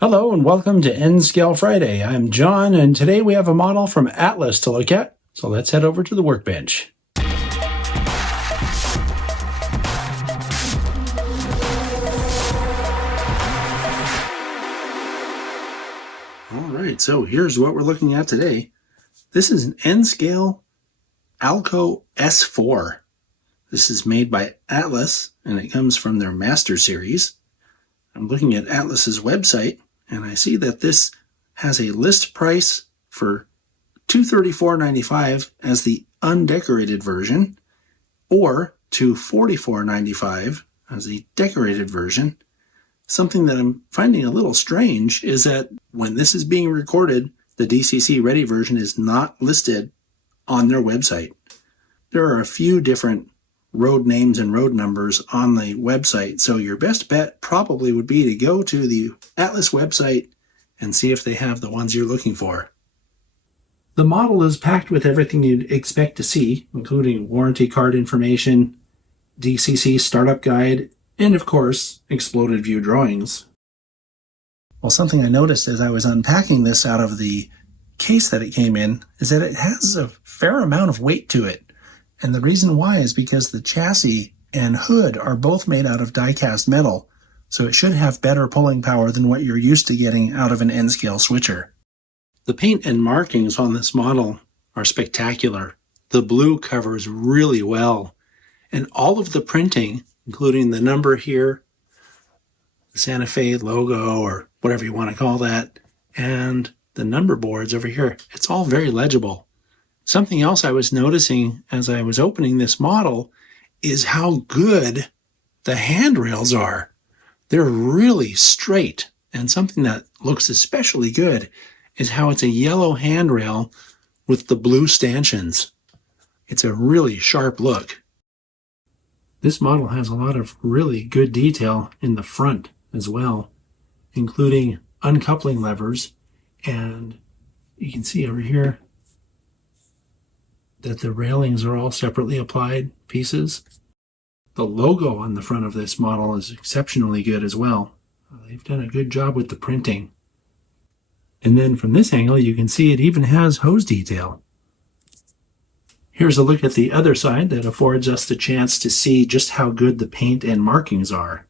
Hello and welcome to N-Scale Friday. I'm John, and today we have a model from Atlas to look at, so let's head over to the workbench. Alright, so here's what we're looking at today. This is an N-Scale ALCO S-4. This is made by Atlas, and it comes from their Master Series. I'm looking at Atlas's website, and I see that this has a list price for $234.95 as the undecorated version, or $244.95 as the decorated version. Something that I'm finding a little strange is that when this is being recorded, the DCC Ready version is not listed on their website. There are a few different road names and road numbers on the website, so your best bet probably would be to go to the Atlas website and see if they have the ones you're looking for. The model is packed with everything you'd expect to see, including warranty card information, DCC startup guide, and of course, exploded view drawings. Well, something I noticed as I was unpacking this out of the case that it came in is that it has a fair amount of weight to it. And the reason why is because the chassis and hood are both made out of die-cast metal, so it should have better pulling power than what you're used to getting out of an N-scale switcher. The paint and markings on this model are spectacular. The blue covers really well, and all of the printing, including the number here, the Santa Fe logo, or whatever you want to call that, and the number boards over here, it's all very legible. Something else I was noticing as I was opening this model is how good the handrails are. They're really straight, and something that looks especially good is how it's a yellow handrail with the blue stanchions. It's a really sharp look. This model has a lot of really good detail in the front as well, including uncoupling levers, and you can see over here that the railings are all separately applied pieces. The logo on the front of this model is exceptionally good as well. They've done a good job with the printing. And then from this angle, you can see it even has hose detail. Here's a look at the other side that affords us the chance to see just how good the paint and markings are.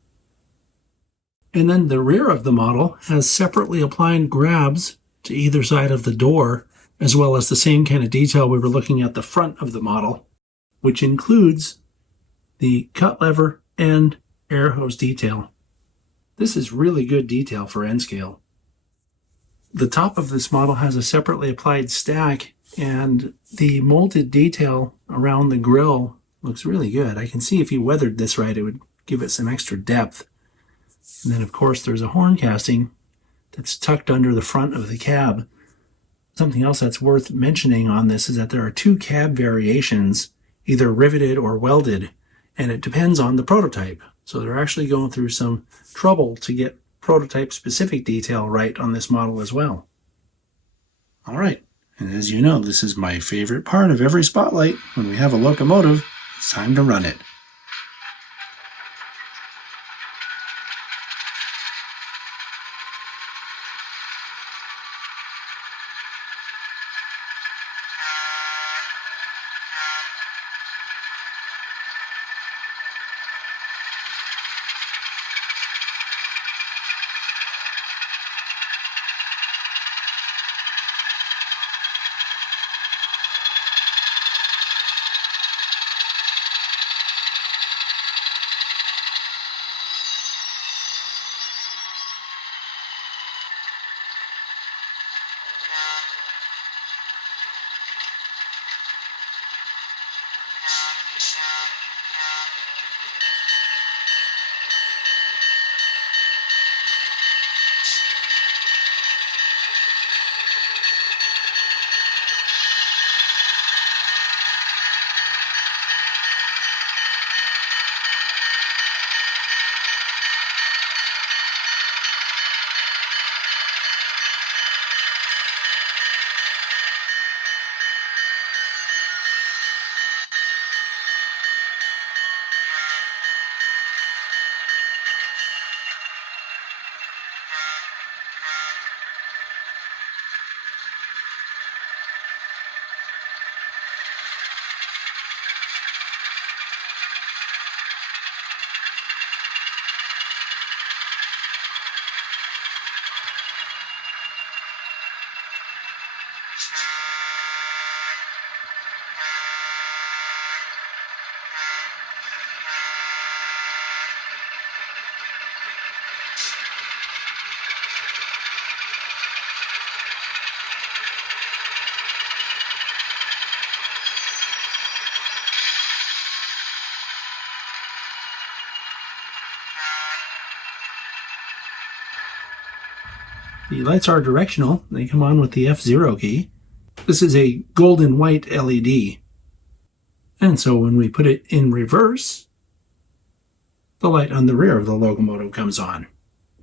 And then the rear of the model has separately applied grabs to either side of the door, as well as the same kind of detail we were looking at the front of the model, which includes the cut lever and air hose detail. This is really good detail for N-scale. The top of this model has a separately applied stack, and the molded detail around the grille looks really good. I can see if you weathered this right, it would give it some extra depth. And then, of course, there's a horn casting that's tucked under the front of the cab. Something else that's worth mentioning on this is that there are two cab variations, either riveted or welded, and it depends on the prototype. So they're actually going through some trouble to get prototype-specific detail right on this model as well. All right, and as you know, this is my favorite part of every spotlight. When we have a locomotive, it's time to run it. The lights are directional. They come on with the F0 key. This is a golden white LED. And so when we put it in reverse, the light on the rear of the locomotive comes on.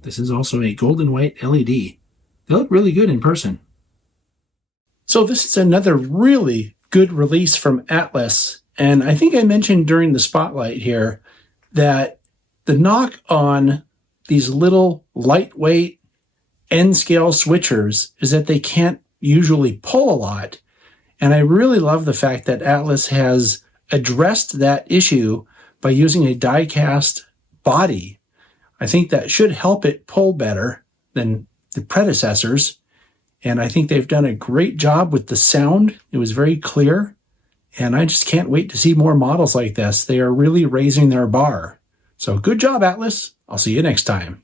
This is also a golden white LED. They look really good in person. So this is another really good release from Atlas. And I think I mentioned during the spotlight here that the knock on these little lightweight N-scale switchers is that they can't usually pull a lot. And I really love the fact that Atlas has addressed that issue by using a die-cast body. I think that should help it pull better than the predecessors. And I think they've done a great job with the sound. It was very clear. And I just can't wait to see more models like this. They are really raising their bar. So good job, Atlas. I'll see you next time.